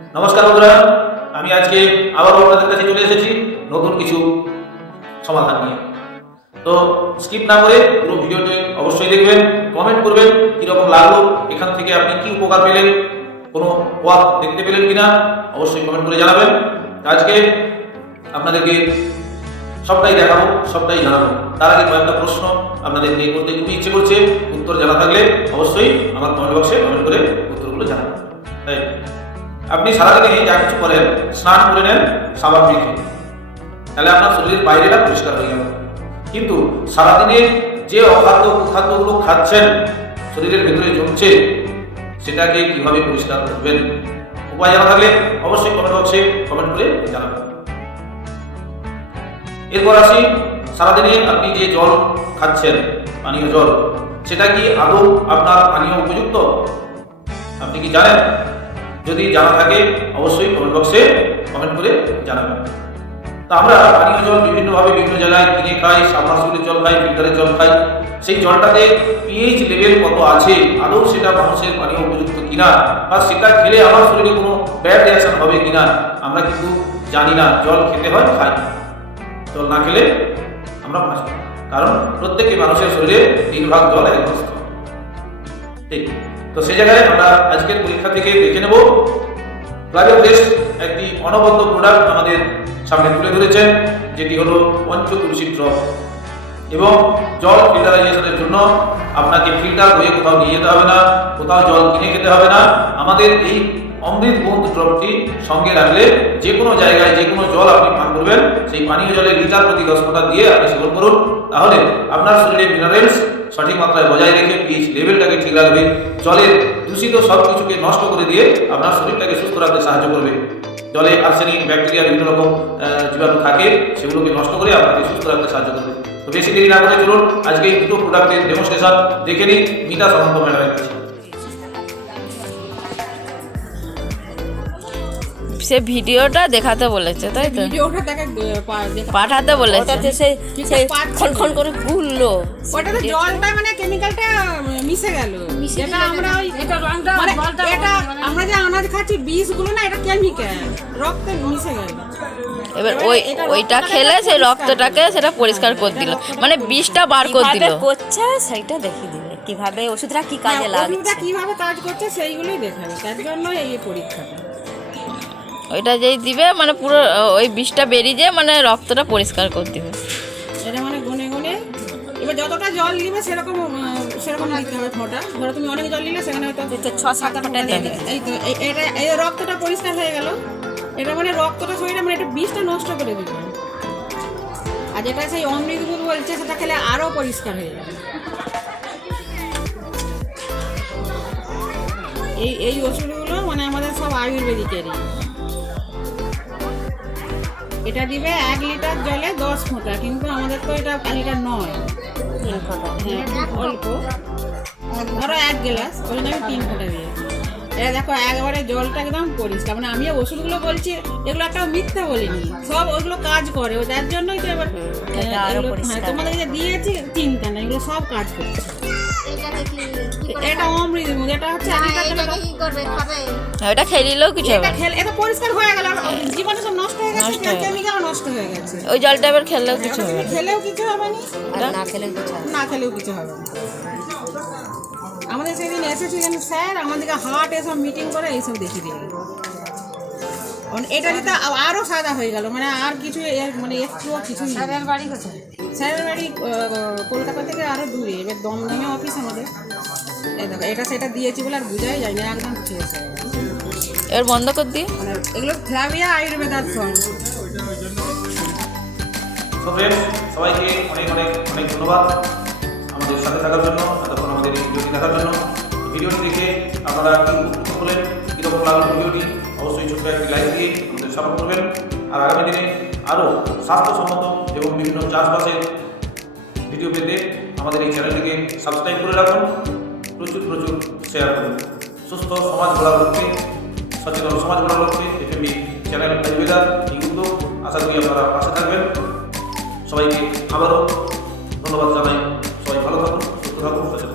নমস্কার বন্ধুরা, আমি আজকে আবারও আপনাদের কাছে চলে এসেছি নতুন কিছু সমাধান নিয়ে। তো স্কিপ না করে পুরো ভিডিওটি অবশ্যই দেখবেন, কমেন্ট করবেন কীরকম লাগলো, এখান থেকে আপনি কি উপকার পেলেন, কোনো পথ দেখতে পেলেন কিনা অবশ্যই কমেন্ট করে জানাবেন। আজকে আপনাদেরকে সবটাই দেখাবো, সবটাই জানাবো। তার আগে কয়েকটা প্রশ্ন আপনাদেরকে করতে খুবই ইচ্ছে করছে, উত্তর জানা থাকলে অবশ্যই আমার কমেন্ট বক্সে কমেন্ট করে উত্তরগুলো জানাবেন। তাই আপনি সারাদিনে যা কিছু করেন, স্নান করে নেন সাবান মেখে, তাহলে আপনার শরীরের বাইরেটা পরিষ্কার হয়ে গেল। কিন্তু সারাদিনে যে অখাদ্য কুখাদ্যগুলো খাচ্ছেন, শরীরের ভেতরে জমছে, সেটাকে কিভাবে পরিষ্কার করবেন, উপায় জানা থাকলে অবশ্যই কমেন্ট বক্সে কমেন্ট করে জানাবেন। এরপর আসি, সারাদিনে আপনি যে জল খাচ্ছেন, পানীয় জল, সেটা কি আদৌ আপনার পানীয় উপযুক্ত? আপনি কি জানেন? যদি জানা থাকে অবশ্যই কমেন্ট বক্সে কমেন্ট করে জানাবেন। তো আমরা পানীয় জল বিভিন্নভাবে বিভিন্ন জায়গায় কিনে খাই, সাবমার্সিবলের জল খাই, ফিল্টারের জল খাই। সেই জলটাতে পিএইচ লেভেল কত আছে, আদৌ সেটা মানুষের পানীয় উপযুক্ত কিনা, বা সেটা খেলে আমার শরীরে কোনো ব্যাড রিয়াকশন হবে কিনা আমরা কিন্তু জানি না। জল খেতে হয়, খাই, জল না খেলে আমরা বাঁচি, কারণ প্রত্যেকটি মানুষের শরীরে 3 ভাগ জল 1 ভাগ স্থল। ঠিক, তো সেই জায়গায় আমরা আজকের পরীক্ষা থেকে দেখে নেব। ক্লারিওটেস্ট একটি অনবদ্য প্রোডাক্ট আমাদের সামনে তুলে ধরেছেন, যেটি হলো পঞ্চতুলসী ড্রপ। এবং জল ফিল্টারাইজেশনের জন্য আপনাকে ফিল্টার হয়ে কোথাও নিয়ে যেতে হবে না, কোথাও জল কিনে খেতে হবে না। আমাদের এই অমৃত বুঁদ ড্রপটি সঙ্গে রাখলে যে কোনো জায়গায় যে কোনো জল আপনি পান করবেন, সেই পানীয় জলের লিটার প্রতি 10 ফোঁটা দিয়ে আপনি সেবন করুন। তাহলে আপনার শরীরে মিনারেলস সঠিক মাত্রায় বজায় রেখে পিএইচ লেভেলটাকে ঠিক রাখবে, জলের দূষিত সব কিছুকে নষ্ট করে দিয়ে আপনার শরীরটাকে সুস্থ রাখতে সাহায্য করবে। জলে আর্সেনিক, ব্যাকটেরিয়া, বিভিন্ন রকম জীবাণু থাকে, সেগুলোকে নষ্ট করে আপনাকে সুস্থ রাখতে সাহায্য করবে। তো বেশি দেরি না করে চলুন আজকে এই দুটো প্রোডাক্টের ডেমনস্ট্রেশন দেখে নিই মিতা সামন্ত ম্যাডামের কাছে। সে ভিডিওটা দেখাতে বলেছে, তাই তো? ভিডিওটা পাঠাতে বলেছে। ওটাতে সেই খন করে ঘুরলো, ওটাতে জলটা মানে কেমিক্যালটা মিশে গেল। যেটা আমরা ওই মানে এটা আমরা যে আনাজ খাচ্ছি, বীজগুলো না, এটা কেমিক্যাল রক্তে মিশে গেল। এবার ওইটা খেলে সেই রক্তটাকে সেটা পরিষ্কার করে দিল, মানে বিষটা বার করে দিল। কিভাবে করছে সেইটা দেখিয়ে দিবে, কিভাবে ওষুধটা কি কাজে লাগছে, ওষুধটা কিভাবে কাজ করছে সেইগুলোই দেখাবে। তার জন্য এই পরীক্ষাটা। ওইটা যেই দিবে মানে পুরো ওই বিষটা বেরিয়ে যায়, মানে রক্তটা পরিষ্কার করে দিবে। এটা মানে গুনে গুনে এবার যতটা জল দিবে সেরকম দিতে হবে ফোঁটা। ধরো তুমি অনেক জল নিলে, সেখানে হয়তো 6-7 ফোঁটা দিয়ে দিবে। এই তো এটা এই রক্তটা পরিষ্কার হয়ে গেল। এটা মানে রক্তটা শরীরে মানে এটা বিষটা নষ্ট করে দিবে। আর যেটা সেই অমৃত গুড় বলছে, সেটা খেলে আরো পরিষ্কার হয়ে যাবে। এই ওষুধগুলো মানে আমাদের সব আয়ুর্বেদিকেরই। এটা দিবে 1 লিটার জলে 10 ফোঁটা, কিন্তু আমাদের তো এটা 1 লিটার নয়, 3 ফোঁটা। হ্যাঁ অল্প। ধরো 1 গ্লাস, ওই জন্য আমি 3 ফোঁটা দিয়েছি। এটা দেখো একবারে জলটা একদম পরিষ্কার। মানে আমি ওষুধগুলো বলছি, এগুলো একটা মিথ্যা বলিনি, সব ওইগুলো কাজ করে। যার জন্যই তো এবার তোমাদের যে দিয়েছি চিন্তা না, এগুলো সব কাজ করছে। এটা অমৃত, এটা হচ্ছে ওইটা খেয়ে নিলেও কিছু হবে এটা খেলে এটা পরিষ্কার হয়ে গেল, জীবাণু সব নষ্ট হয়ে গেছে, কেমিক্যাল নষ্ট হয়ে গেছে। ওই জলটা এবার খেলেও কিছু হবে না। খেলেও কিছু হবে না, না খেলেও কিছু হবে না। না খেলেও কিছু হবে না। আমাদের সেদিন এসেছিলেন স্যার, আমাদেরকে হার্ট এসব মিটিং করে এইসব দেখিয়ে দিয়ে গেল। এটা দিতে আরো সাদা হয়ে গেল, মানে আর কিছু মানে একটুও কিছু। স্যারের বাড়ি কোথায়? স্যারের বাড়ি কলকাতা থেকে আরো দূরে। এবার দমদমে অফিস আমাদের। এই দেখো এটা সেটা দিয়েছি বলে আর বোঝাই যায় না, একদম ফ্রেশ হয়ে গেছে। এবার বন্ধ করে দিয়ে মানে এগুলো ফ্লাভিয়া আয়ুর্বেদার সঙ্গ। সবাইকে অনেক অনেক অনেক ধন্যবাদ আমাদের সাথে থাকার জন্য, এতক্ষণ আমাদের এই ভিডিওটি দেখার জন্য। ভিডিওটি দেখে আপনারা কি উপকৃত হলেন, কীরকম লাগলো ভিডিওটি, অবশ্যই ছোট্ট একটি লাইক দিয়ে আমাদের সাপোর্ট করবেন। আর আগামী দিনে আরও স্বাস্থ্যসম্মত এবং বিভিন্ন চাষবাসের ভিডিও পেতে আমাদের এই চ্যানেলটিকে সাবস্ক্রাইব করে রাখুন, প্রচুর প্রচুর শেয়ার করুন। সুস্থ সমাজ গড়ার লক্ষ্যে, সচেতন সমাজ গড়ার লক্ষ্যে এফএমবি চ্যানেল আয়ুর্বেদার এই উদ্যোগ। আশা করি আপনারা পাশে থাকবেন। সবাইকে আবারও ধন্যবাদ জানাই। সবাই ভালো থাকুন, সুস্থ থাকুন, সচেতন।